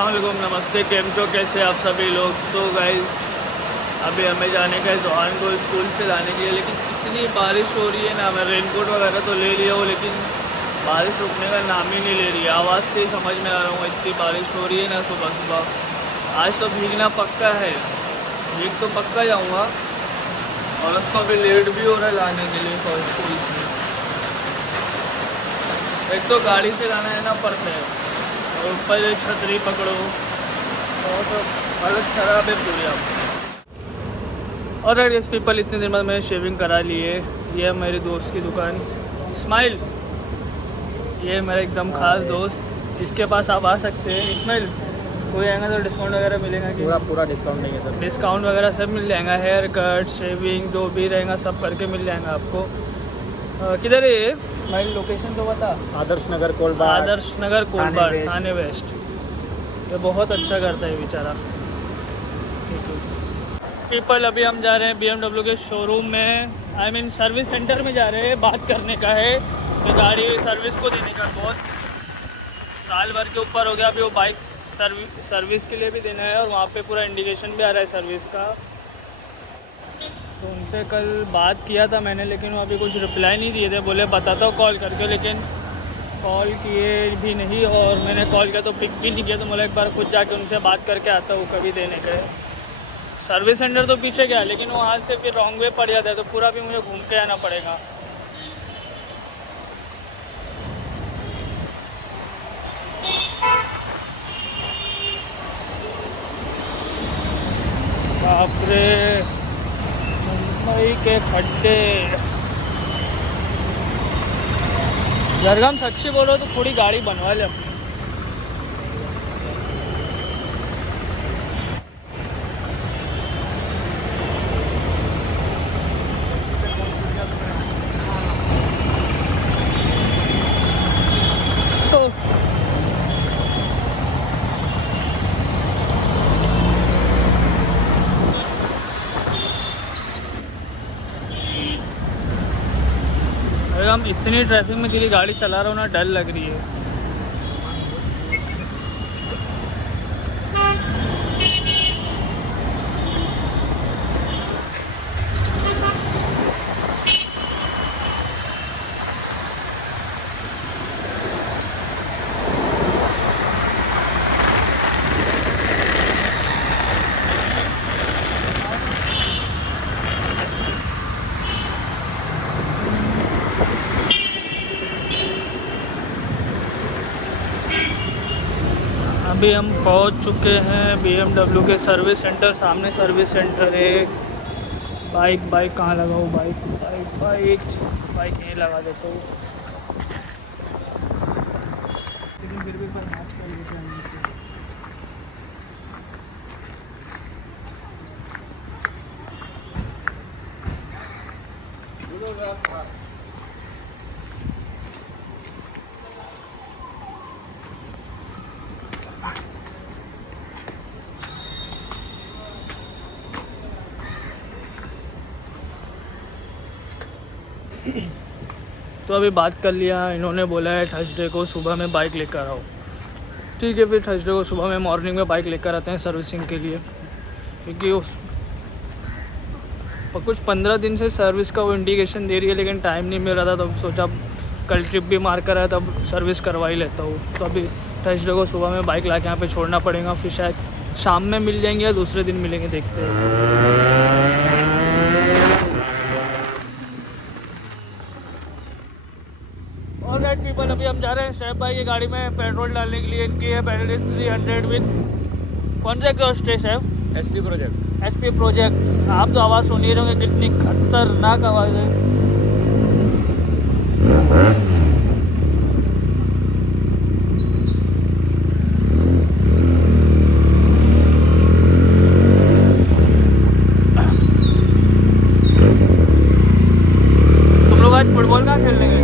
अस्सलाम वालेकुम, नमस्ते, केम छो, कैसे आप सभी लोग। तो गाइस अभी हमें जाने का है जोहान को स्कूल से लाने के लिए, लेकिन इतनी बारिश हो रही है ना। मैं रेनकोट वगैरह तो ले लिया हूँ, लेकिन बारिश रुकने का नाम ही नहीं ले रही है। आवाज़ से ही समझ में आ रहा हूँ, इतनी बारिश हो रही है ना सुबह सुबह। आज तो भीगना पक्का है, भीग तो पक्का जाऊँगा। और उसको अभी लेट भी हो रहा है लाने के लिए तो स्कूल से। एक तो गाड़ी से लाना है ना पड़ता है, और ऊपर एक छतरी पकड़ो, और तो हालत ख़राब है पूरी आप। और एस पीपल, इतने दिन बाद मैंने शेविंग करा ली है। ये है मेरे दोस्त की दुकान इस्माइल। ये है मेरा एकदम ख़ास दोस्त, इसके पास आप आ सकते हैं। इस्माइल, कोई आएगा तो डिस्काउंट वगैरह मिलेगा कि? पूरा डिस्काउंट नहीं है सर। डिस्काउंट वगैरह सब मिल जाएगा, हेयर कट, शेविंग जो भी रहेगा सब करके मिल जाएगा आपको। किधर है ये इस्माइल? लोकेशन तो बता। आदर्श नगर कोलबाग। आदर्श नगर कोलबाग, थाने वेस्ट। ये बहुत अच्छा करता है बेचारा। पीपल, अभी हम जा रहे हैं BMW के शोरूम में, आई मीन सर्विस सेंटर में जा रहे हैं। बात करने का है कि गाड़ी सर्विस को देने का, बहुत साल भर के ऊपर हो गया। अभी वो बाइक सर्विस के लिए भी देना है, और वहाँ पे पूरा इंडिकेशन भी आ रहा है सर्विस का। तो उनसे कल बात किया था मैंने, लेकिन वो अभी कुछ रिप्लाई नहीं दिए थे। बोले बताता हूँ कॉल करके, लेकिन कॉल किए भी नहीं। और मैंने कॉल किया तो पिक भी नहीं किया। तो बोला एक बार खुद जाके उनसे बात करके आता हूँ, कभी देने गए। सर्विस सेंटर तो पीछे गया, लेकिन वहाँ से फिर रॉन्ग वे पड़ जाता है, तो पूरा भी मुझे घूम के आना पड़ेगा। बाप रे, मुंबई के खड्डे। जरगाम, सच्ची बोलो तो थोड़ी गाड़ी बनवा ले अपनी। तो हम इतनी ट्रैफिक में तेरी गाड़ी चला रहा हूँ ना, डर लग रही है। अभी हम पहुंच चुके हैं BMW के सर्विस सेंटर। सामने सर्विस सेंटर है। बाइक कहाँ लगाऊँ? बाइक यहीं लगा देता हूँ। लेकिन फिर भी पर मैच कर लेते हैं। तो अभी बात कर लिया, इन्होंने बोला है थर्सडे को सुबह में बाइक लेकर आओ। ठीक है, फिर थर्सडे को सुबह में मॉर्निंग में बाइक लेकर आते हैं सर्विसिंग के लिए, क्योंकि उस कुछ 15 दिन से सर्विस का वो इंडिकेशन दे रही है, लेकिन टाइम नहीं मिल रहा था। तो सोचा कल ट्रिप भी मार कर आया, तब सर्विस करवा ही लेता हूँ। तो अभी थर्सडे को सुबह में बाइक ला के यहाँ पे छोड़ना पड़ेगा, फिर शायद शाम में मिल जाएंगे या दूसरे दिन मिलेंगे, देखते हैं। और राइट पीपल, अभी हम जा रहे हैं शैब भाई की गाड़ी में पेट्रोल डालने के लिए। इनकी है पहले 300 विद कौन सा एक्सॉस्ट है सैफ? SP project. आप तो आवाज़ सुन ही रहे होंगे, कितनी खतरनाक आवाज़ है। तुम लोग आज फुटबॉल कहाँ खेलने गए?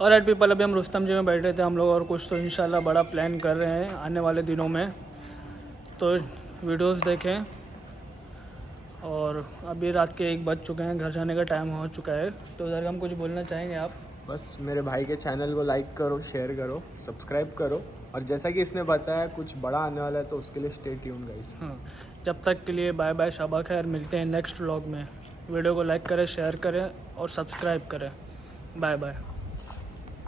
और एट पीपल अभी हम रुस्तम जी में बैठे थे हम लोग, और कुछ तो इंशाल्लाह बड़ा प्लान कर रहे हैं आने वाले दिनों में, तो वीडियोस देखें। और अभी रात के 1 बज चुके हैं, घर जाने का टाइम हो चुका है। तो उधर हम कुछ बोलना चाहेंगे आप? बस मेरे भाई के चैनल को लाइक करो, शेयर करो, सब्सक्राइब करो, और जैसा कि इसने बताया कुछ बड़ा आने वाला है तो उसके लिए स्टे ट्यून गाइस। हाँ, जब तक के लिए बाय बाय, शाबा खैर, मिलते हैं नेक्स्ट व्लॉग में। वीडियो को लाइक करें, शेयर करें और सब्सक्राइब करें। Bye bye.